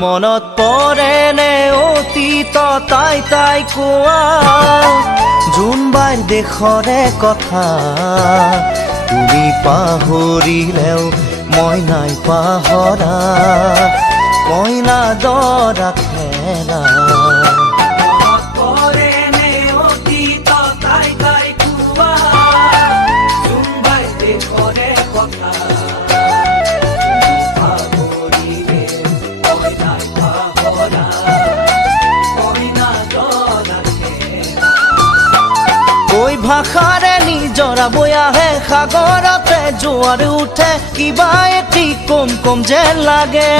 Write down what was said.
মনত পৰেনে অতীত তাই তাই কোৱা জোনবাইৰ দেশৰে কথা তুমি পাহৰিলেও মই নাই পাহৰা কইনা দৰা খেলা কৈ ভাষাৰে নিজৰা বৈ আহে সাগৰতে জোৱাৰ উঠে কিবা এটি কম কম যেন লাগে